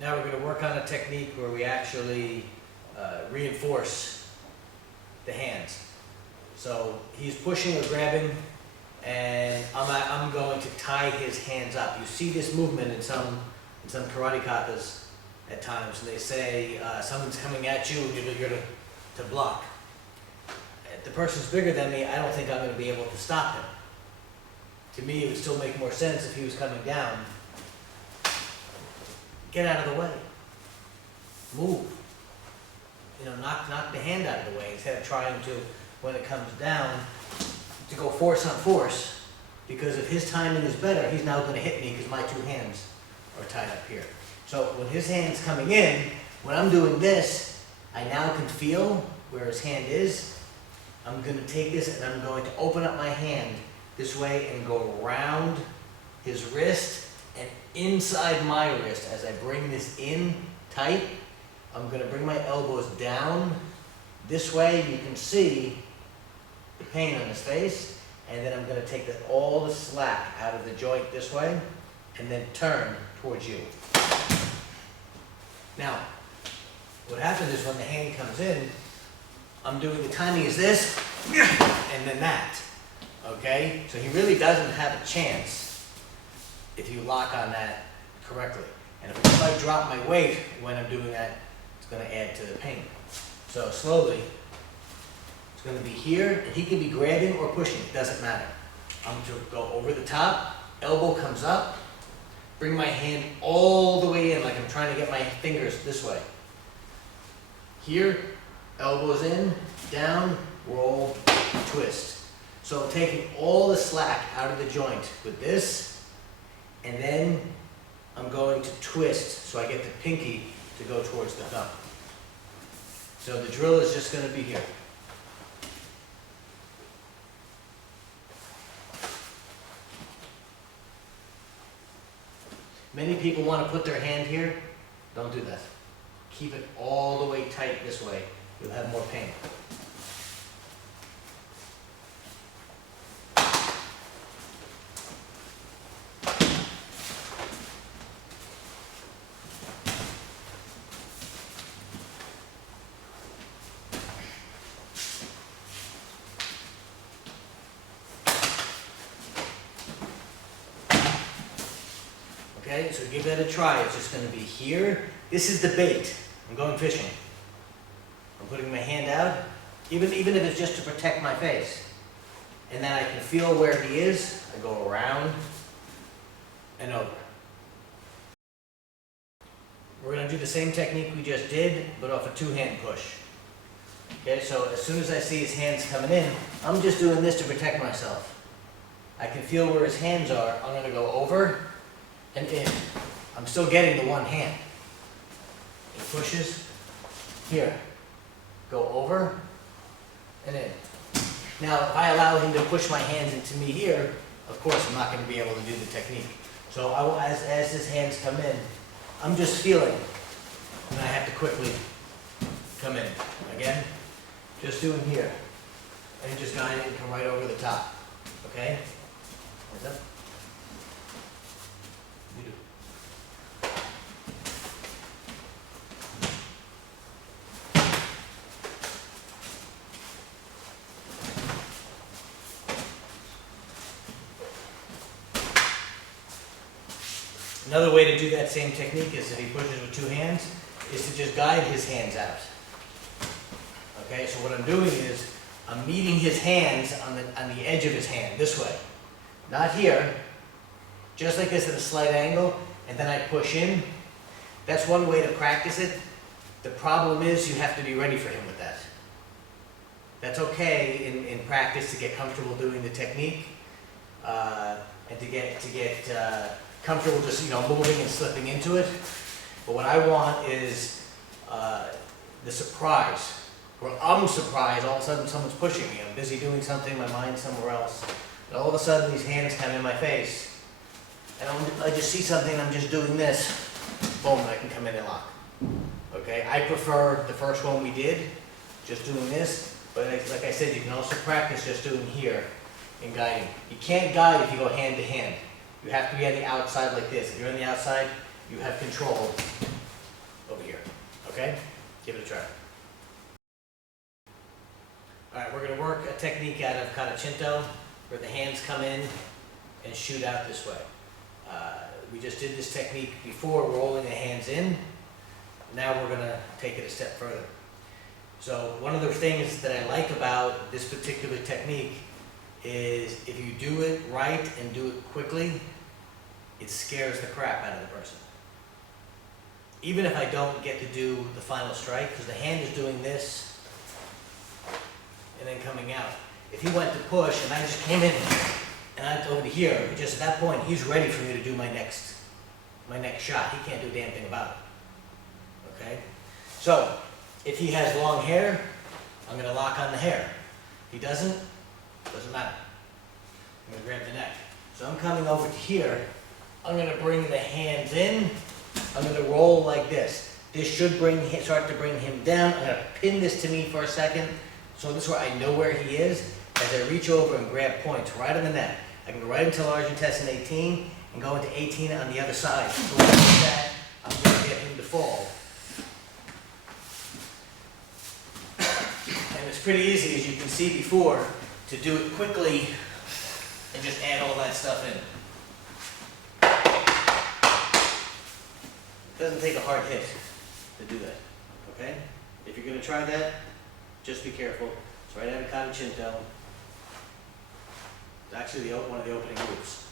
Now we're going to work on a technique where we actually reinforce the hands. So he's pushing or grabbing, and I'm going to tie his hands up. You see this movement in some karate katas at times, and they say someone's coming at you and you're to block. If the person's bigger than me, I don't think I'm going to be able to stop him. To me, it would still make more sense if he was coming down. Get out of the way. Move. Knock the hand out of the way instead of trying to, when it comes down, to go force on force. Because if his timing is better, he's now going to hit me because my two hands are tied up here. So when his hand's coming in, when I'm doing this, I now can feel where his hand is. I'm going to take this and I'm going to open up my hand this way and go around his wrist and inside my wrist. As I bring this in tight, I'm going to bring my elbows down this way. You can see the pain on his face. And then I'm going to take all the slack out of the joint this way and then turn towards you. Now, what happens is when the hand comes in, I'm doing the timing is this and then that. Okay? So he really doesn't have a chance if you lock on that correctly. And if I drop my weight when I'm doing that, it's going to add to the pain. So slowly, it's going to be here, and he can be grabbing or pushing, it doesn't matter. I'm going to go over the top, elbow comes up, bring my hand all the way in like I'm trying to get my fingers this way. Here, elbows in, down, roll, twist. So I'm taking all the slack out of the joint with this, and then I'm going to twist so I get the pinky to go towards the thumb. So the drill is just going to be here. Many people want to put their hand here. Don't do that. Keep it all the way tight this way. You'll have more pain. Okay, so give that a try. It's just going to be here. This is the bait. I'm going fishing. I'm putting my hand out, even if it's just to protect my face. And then I can feel where he is. I go around and over. We're going to do the same technique we just did, but off a two-hand push. Okay, so as soon as I see his hands coming in, I'm just doing this to protect myself. I can feel where his hands are. I'm going to go over and in. I'm still getting the one hand. He pushes. Here. Go over and in. Now, if I allow him to push my hands into me here, of course I'm not going to be able to do the technique. So as his hands come in, I'm just feeling, and I have to quickly come in. Again, just doing here. And just guide it and come right over the top. Okay? Hands up. You do. Another way to do that same technique is if he pushes with two hands, is to just guide his hands out. Okay, so what I'm doing is I'm meeting his hands on the edge of his hand, this way. Not here, just like this at a slight angle, and then I push in. That's one way to practice it. The problem is you have to be ready for him with that. That's okay in practice to get comfortable doing the technique, and to get comfortable just moving and slipping into it. But what I want is the surprise, where I'm surprised all of a sudden someone's pushing me. I'm busy doing something, my mind's somewhere else. And all of a sudden these hands come in my face. And I just see something, I'm just doing this. Boom, I can come in and lock. Okay, I prefer the first one we did, just doing this. But like I said, you can also practice just doing here in guiding. You can't guide if you go hand to hand. You have to be on the outside like this. If you're on the outside, you have control okay? Give it a try. All right, we're gonna work a technique out of Caraccinto where the hands come in and shoot out this way. We just did this technique before, rolling the hands in. Now we're gonna take it a step further. So one of the things that I like about this particular technique is if you do it right and do it quickly, it scares the crap out of the person. Even if I don't get to do the final strike, because the hand is doing this and then coming out. If he went to push and I just came in and I over here, just at that point, he's ready for me to do my next shot. He can't do a damn thing about it. Okay? So, if he has long hair, I'm going to lock on the hair. If he doesn't matter. I'm going to grab the neck. So I'm coming over to here. I'm going to bring the hands in. I'm going to roll like this. This should start to bring him down. I'm going to pin this to me for a second. So this is where I know where he is. As I reach over and grab points right on the neck. I can go right into large intestine 18 and go into 18 on the other side. So when I do that, I'm going to get him to fall. And it's pretty easy, as you can see before, to do it quickly and just add all that stuff in. It doesn't take a hard hit to do that, okay? If you're going to try that, just be careful. It's right out of Caraccinto. It's actually one of the opening moves.